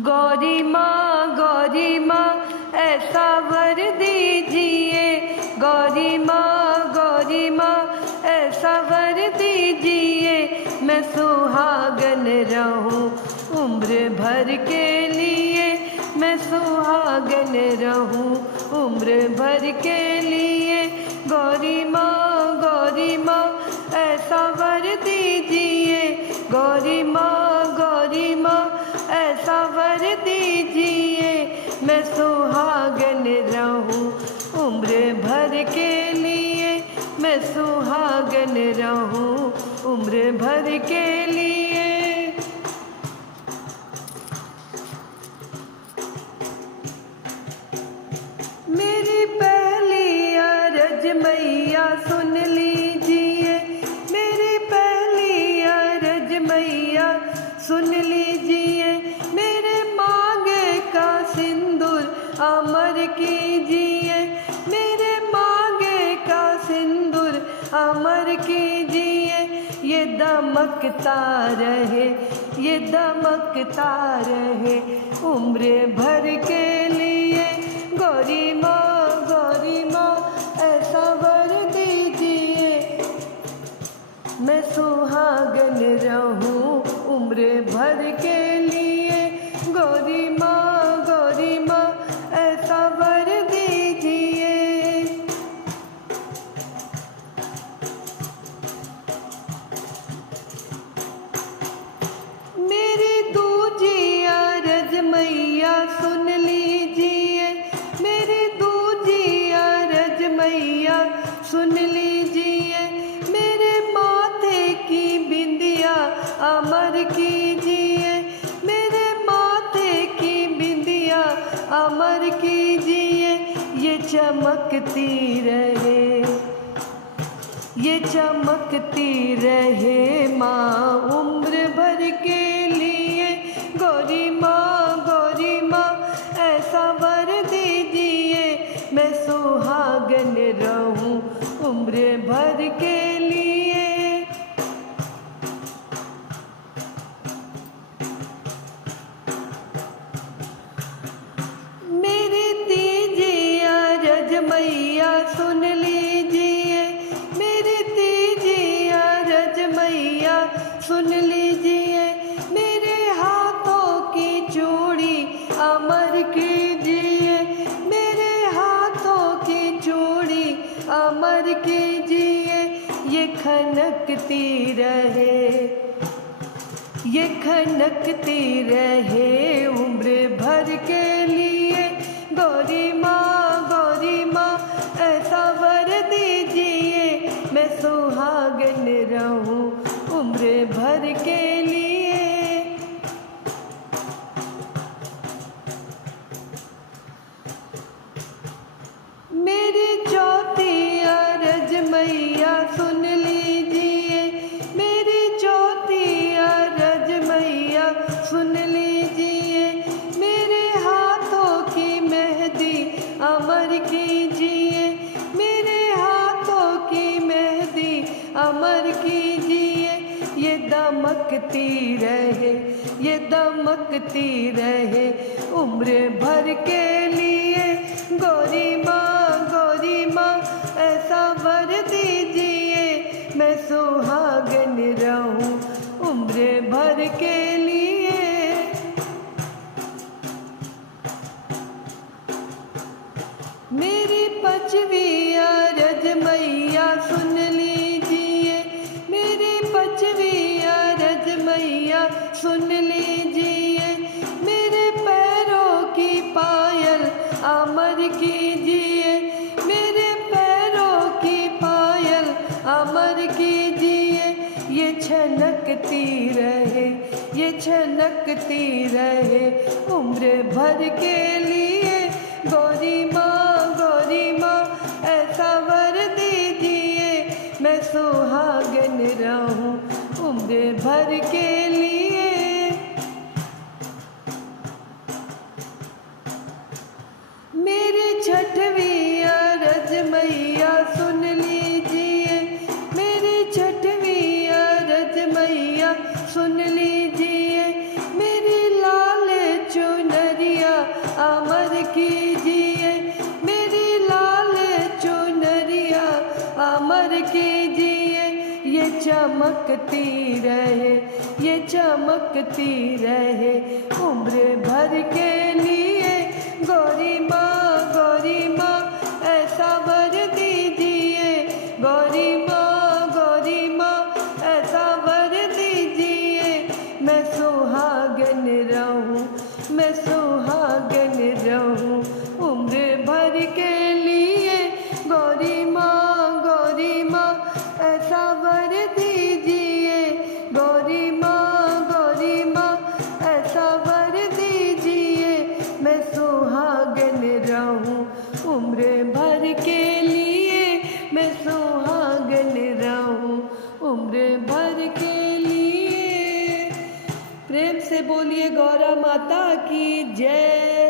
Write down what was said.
गौरी माँ ऐसा वर दीजिए, गौरी माँ ऐसा वर दीजिए, मैं सुहागन रहूं उम्र भर के लिए, मैं सुहागन रहूं उम्र भर के लिए। गौरी माँ ऐसा वर दीजिए, गौरी माँ ऐसा वर दीजिए, मैं सुहागन रहूं उम्र भर के लिए, मैं सुहागन रहूं उम्र भर के लिए। मेरी पहली अरज मैया सुन लीजिए, मेरी पहली अरज मैया सुन लीजिए, मेरे मांगे का सिंदूर अमर कीजिए, मेरे मांगे का सिंदूर अमर कीजिए। ये दमकता रहे, ये दमकता रहे उम्र भर के लिए। गौरी माँ ऐसा वर दीजिए, मैं सुहागन रहूं उम्र भर के लिए। गौरी माँ ऐसा वर दीजिए। मेरी दूजी अरज मैया सुन लीजिए, मेरी दूजी अरज मैया सुन लीजिए, मेरे माथे की बिंदिया अमर कीजिए, मेरे माथे की बिंदिया अमर कीजिए। ये चमकती रहे, ये चमकती रहे माँ उम्र भर के लिए। गौरी माँ ऐसा वर दीजिए, मैं सुहागन रहूं उम्र भर के लिए। मेरी तीजी अरज मैया सुन लीजिए, मेरी तीजी अरज मैया सुन लीजिए, मेरे हाथों की चूड़ी अमर कीजिए, मेरे हाथों की चूड़ी अमर कीजिए। ये खनकती रहे, ये खनकती रहे उम्र भर के लिए। गौरी माँ ऐसा वर दीजिए, मैं सुहागन रहूं उम्र भर के लिए। मेरी चौथी अरज मैया सुन लीजिए, मेरी चौथी अरज मैया सुन लीजिए, मेरे हाथों की मेहंदी अमर कीजिए, मेरे हाथों की मेहंदी अमर कीजिए। ये दमकती रहे, ये दमकती रहे उम्र भर के लिए। गौरी माँ ऐसा वर दीजिए, मैं सुहागन रहूं उम्र भर के लिए। मेरी पांचवी अरज मैया सुन लीजिए, मेरी पांचवी अरज मैया सुन लीजिए, मेरे पैरों की पायल अमर कीजिए, मेरे पैरों की पायल अमर कीजिए। ये छनकती रहे, ये छनकती रहे उम्र भर के लिए। गौरी माँ ऐसा वर दीजिए, मैं सुहागन रहूं उम्र भर के लिए। मेरी छठवीं अरज मैया सुन लीजिए, मेरी छठवीं अरज मैया सुन लीजिए, मेरी लाल चुनरी चमकती रहे, ये चमकती रहे उम्र भर के लिए। गौरी माँ ऐसा वर दीजिए, गौरी माँ ऐसा वर दीजिए। मैं सुहागन रहूं, मैं सुहागन रहूं उम्र भर के लिए। गौरी माँ ऐसा वर दीजिए, गौरी माँ ऐसा वर दीजिए। मैं सुहागन रहूं उम्र भर के लिए, मैं सुहागन रहूं उम्र भर के लिए। प्रेम से बोलिए गौरा माता की जय।